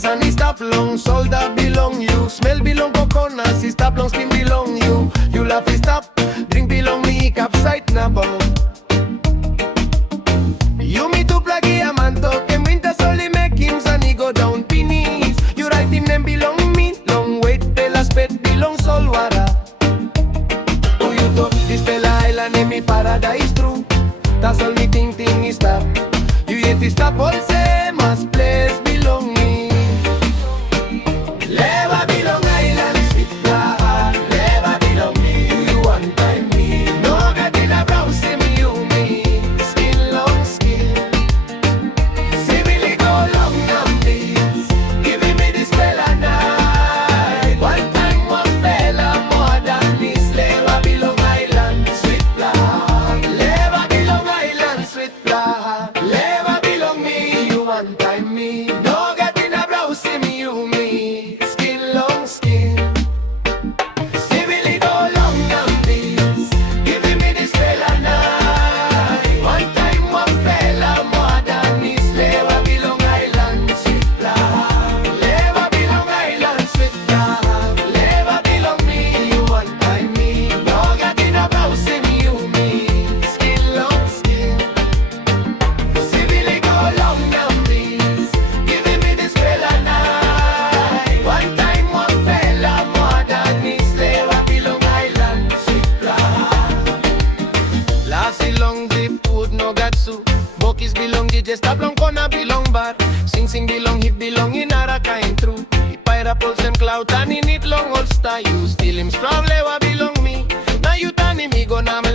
Ice and he stop long, soul that belong you. Smell belong coconuts, he stop long, skin belong you. You laugh, he stop, drink belong me, capsite na bang. You me to plagi a man talk, and winter solely make him and he go down penis. You write him name belong me, long wait, tell us pet belong sol wara. Who you talk, this fella Ailan in me paradise true. That's all me think is stop. You yet is stop all same as place belong me. Lewa belong Ailan, sweet black. Lewa belong me, you one time me. No got in a brown, see me you me. Skin long skin. See me go long now please. Giving me this fella night. One time one fella more than this. Lewa belong Ailan, sweet black. Lewa belong Ailan, sweet black. Lewa belong me, you one time me. No got in a brown, see me you me. Skin long skin. See me go long now please. Giving me this fella night. One time one fella more than this. Lewa belong Ailan, sweet black. Lewa belong Ailan, sweet black. Lewa belong me, you one time me. No got in a brown, see me you me. Skin long skin. See me go long now please. Giving me this fella night. One time one fella more than this. Lewa belong Ailan, sweet black. Lassie long grip food no gatsu. Bokis belong DJ stop long kona belong bar. Sing belong hip belong in ara kind true. Ipayra pulse and cloud and in it long all star. You still him strong Lewa belong me. Now you tani me go na me